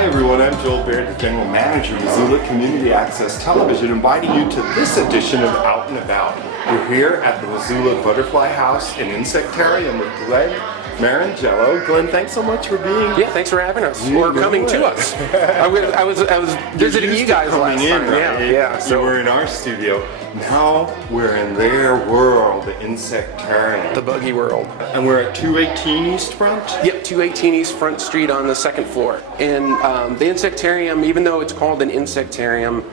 Hi everyone, I'm Joel Baird, the General Manager of Missoula Community Access Television, inviting you to this edition of Out and About. We're here at the Missoula Butterfly House in Insectarium with Glenn Marangello. Glenn, thanks so much for being here. Yeah, thanks for having us, or coming to us. I was visiting you guys last time. Right? Yeah. So you were in our studio. Now we're in their world, the Insectarium. The buggy world. And we're at 218 East Front? Yep, 218 East Front Street on the second floor. And the Insectarium, even though it's called an Insectarium,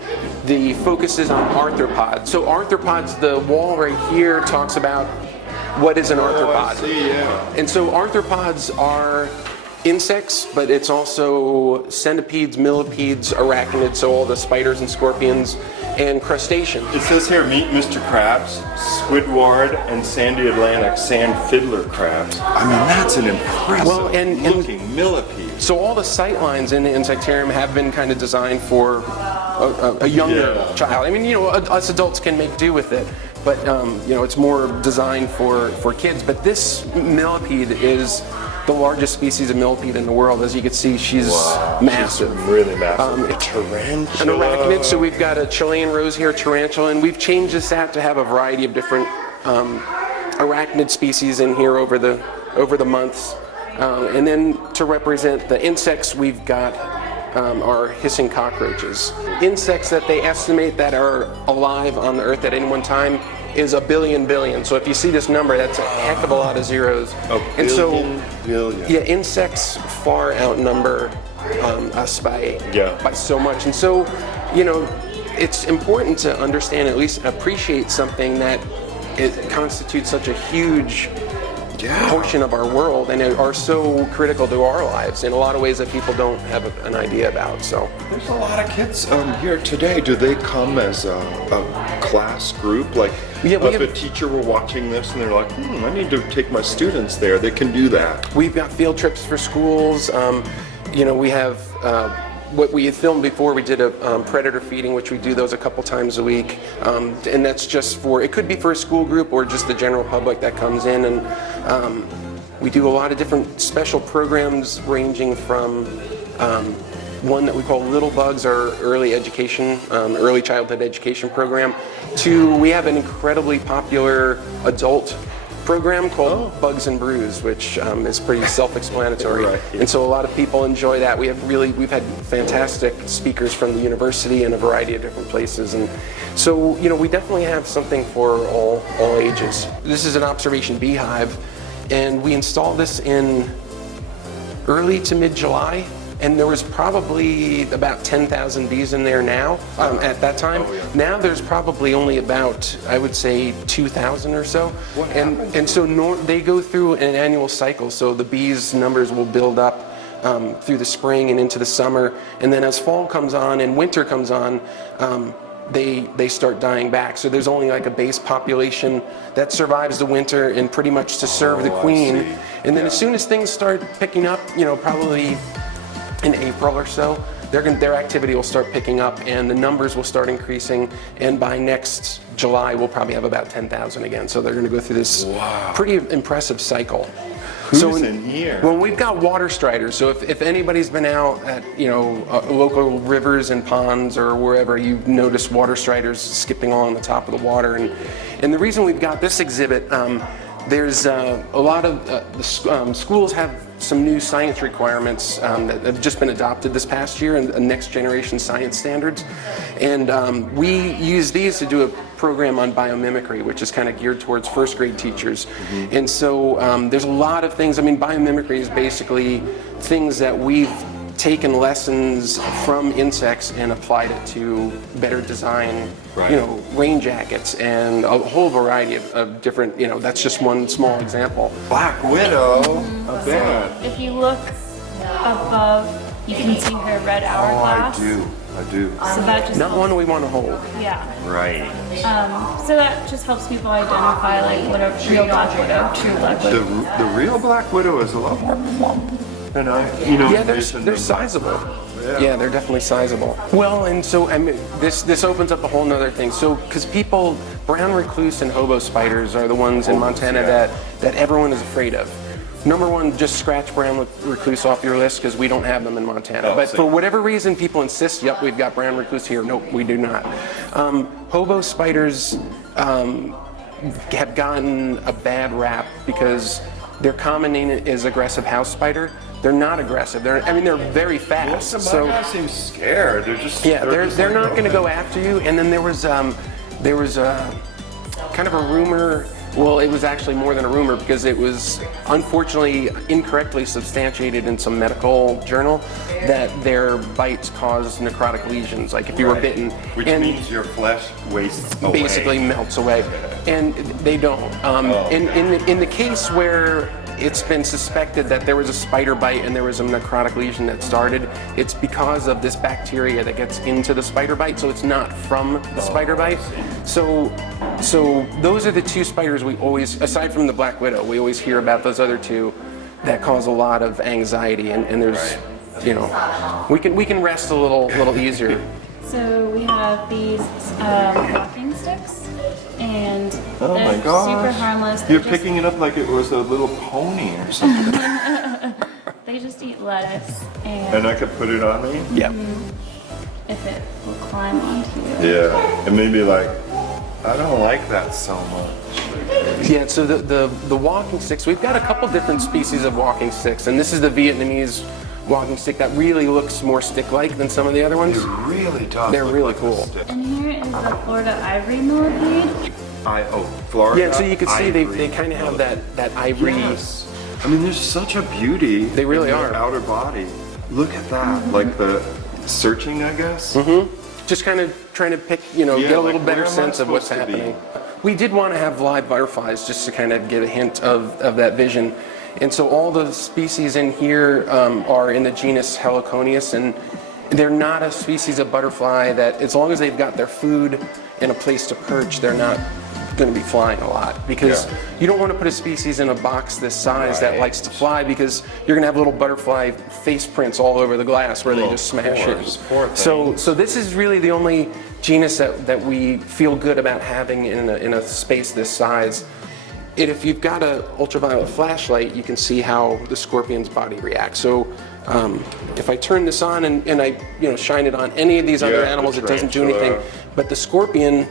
the focus is on arthropods. So arthropods, the wall right here talks about what is an arthropod. I see, yeah. And so arthropods are insects, but it's also centipedes, millipedes, arachnids, so all the spiders and scorpions, and crustaceans. It says here, meet Mr. Crabs, Squidward, and Sandy Atlantic sand fiddler crabs. I mean, that's an impressive looking millipede. So all the sight lines in the Insectarium have been kind of designed for a younger child. I mean, us adults can make do with it, but it's more designed for kids. But this millipede is the largest species of millipede in the world. As you can see, she's massive. She's really massive. A tarantula. An arachnid. So we've got a Chilean rosehair tarantula, and we've changed this out to have a variety of different arachnid species in here over the months. And then to represent the insects, we've got our hissing cockroaches. Insects that they estimate that are alive on the earth at any one time is a billion. So if you see this number, that's a heck of a lot of zeros. Billion. Yeah, insects far outnumber us by so much. And so, it's important to understand, at least appreciate something that it constitutes such a huge portion of our world and are so critical to our lives in a lot of ways that people don't have an idea about. So there's a lot of kids here today. Do they come as a class group? Like, if a teacher were watching this and they're like, I need to take my students there, they can do that. We've got field trips for schools. We have what we had filmed before. We did a predator feeding, which we do those a couple times a week, and that's just it could be for a school group or just the general public that comes in. And we do a lot of different special programs, ranging from one that we call Little Bugs, our early childhood education program, to we have an incredibly popular adult program called Bugs and Brews, which is pretty self-explanatory. Right. And so a lot of people enjoy that. We've had fantastic speakers from the university and a variety of different places. And so, we definitely have something for all ages. This is an observation beehive, and we installed this in early to mid-July. And there was probably about 10,000 bees in there now at that time. Now there's probably only about, I would say, 2,000 or so. And so they go through an annual cycle. So the bees' numbers will build up through the spring and into the summer. And then as fall comes on and winter comes on, they start dying back. So there's only like a base population that survives the winter and pretty much to serve the queen. And then as soon as things start picking up, probably in April or so, their activity will start picking up and the numbers will start increasing, and by next July we'll probably have about 10,000 again. So they're going to go through this pretty impressive cycle. Who's in here? Well, we've got water striders. So if anybody's been out at local rivers and ponds or wherever, you've noticed water striders skipping along the top of the water. And the reason we've got this exhibit, there's a lot of the schools have some new science requirements that have just been adopted this past year, and next generation science standards. And we use these to do a program on biomimicry, which is kind of geared towards first grade teachers. And so there's a lot of things. I mean, biomimicry is basically things that we've taken lessons from insects and applied it to better design, rain jackets and a whole variety of different, that's just one small example. Black Widow, So if you look above, you can see her red hourglass. I do. So that just Not one we want to hold. Yeah. Right. So that just helps people identify like what a real black widow, true black widow. The real Black Widow is a lot more plump. And they're sizable. Yeah, they're definitely sizable. Well, and so this opens up a whole nother thing. So, because brown recluse and hobo spiders are the ones in Montana that everyone is afraid of. Number one, just scratch brown recluse off your list because we don't have them in Montana. Oh, but see. for whatever reason, people insist, yep, we've got brown recluse here. Nope, we do not. Hobo spiders have gotten a bad rap because their common name is aggressive house spider. They're not aggressive. They're very fast. Most of my guys seem scared. They're just they're not going to go after you. And then there was kind of a rumor. Well, it was actually more than a rumor because it was unfortunately incorrectly substantiated in some medical journal that their bites cause necrotic lesions, like if you were bitten. Which means your flesh wastes away. Basically melts away. And they don't. In the case where it's been suspected that there was a spider bite and there was a necrotic lesion that started, it's because of this bacteria that gets into the spider bite, so it's not from the spider bite. So those are the two spiders we always, aside from the black widow, we always hear about those other two that cause a lot of anxiety, and there's, you know, we can rest a little easier. So we have these walking sticks, and Oh they're my gosh. super harmless. You're They just- picking it up like it was a little pony or something. They just eat lettuce, And and I could put it on me? Yeah. if it will climb onto you. Yeah. And maybe like, I don't like that so much. Yeah, so the walking sticks, we've got a couple different species of walking sticks, and this is the Vietnamese walking stick that really looks more stick-like than some of the other ones. It really does. They're look really like a cool. stick. And here is the Florida ivory millipede. Florida. Yeah, so you can see they ivory. kind of have that ivory. Yes. I mean, there's such a beauty. They really in their are. outer body. Look at that. Like the searching, I guess. Just kind of trying to pick, get a little like, better where am I sense of what's supposed to be? happening. We did want to have live butterflies just to kind of get a hint of that vision. And so all the species in here are in the genus Heliconius, and they're not a species of butterfly that, as long as they've got their food and a place to perch, they're not going to be flying a lot, because you don't want to put a species in a box this size that likes to fly, because you're going to have little butterfly face prints all over the glass where they just smash it. Poor So this is really the only genus that we feel good about having in a space this size. If you've got an ultraviolet flashlight, you can see how the scorpion's body reacts. So if I turn this on and I shine it on any of these other animals, it doesn't do anything. But the scorpion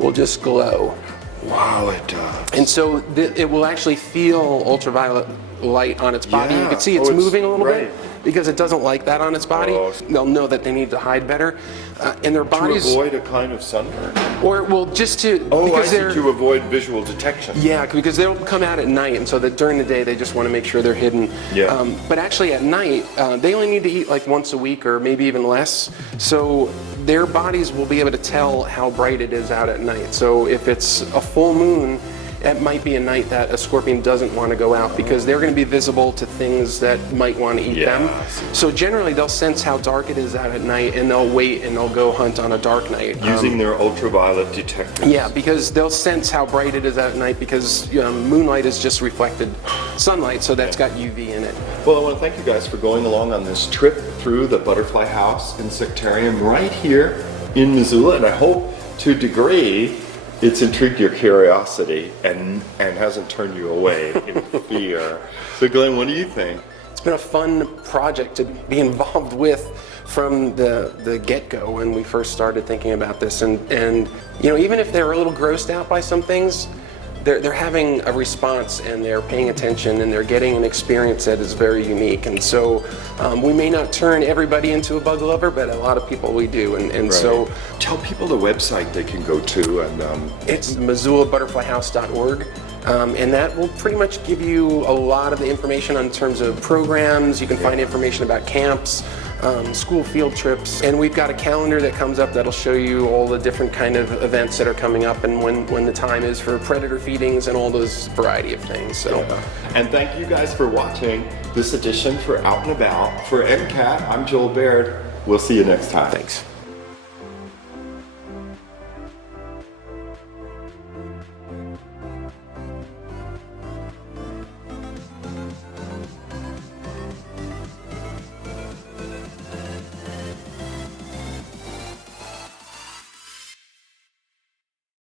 will just glow. Wow, it does. And so it will actually feel ultraviolet light on its body. You Yeah. can see it's moving a little right. bit because it doesn't like that on its body. Oh. They'll know that they need to hide better. And their To bodies, avoid a kind of sunburn. or well, just to Oh, I because see, they're to avoid visual detection. yeah, because they'll come out at night, and so that during the day they just want to make sure they're hidden. Yeah. But actually at night, they only need to eat like once a week or maybe even less. So their bodies will be able to tell how bright it is out at night. So if it's a full moon, it might be a night that a scorpion doesn't want to go out because they're going to be visible to things that might want to eat them. So generally they'll sense how dark it is out at night, and they'll wait and they'll go hunt on a dark night. Using their ultraviolet detectors. Yeah, because they'll sense how bright it is at night, because moonlight is just reflected sunlight, so that's got UV in it. Well, I want to thank you guys for going along on this trip through the Butterfly House Insectarium right here in Missoula, and I hope to a degree it's intrigued your curiosity and hasn't turned you away in fear. So Glenn, what do you think? It's been a fun project to be involved with from the get-go when we first started thinking about this, and even if they're a little grossed out by some things, they're having a response and they're paying attention and they're getting an experience that is very unique. And so we may not turn everybody into a bug lover, but a lot of people we do. And so tell people the website they can go to, and it's MissoulaButterflyHouse.org. And that will pretty much give you a lot of the information in terms of programs. You can find information about camps, school field trips, and we've got a calendar that comes up that'll show you all the different kind of events that are coming up and when the time is for predator feedings and all those variety of things. So, and thank you guys for watching this edition for Out and About. For MCAT, I'm Joel Baird. We'll see you next time. thanks.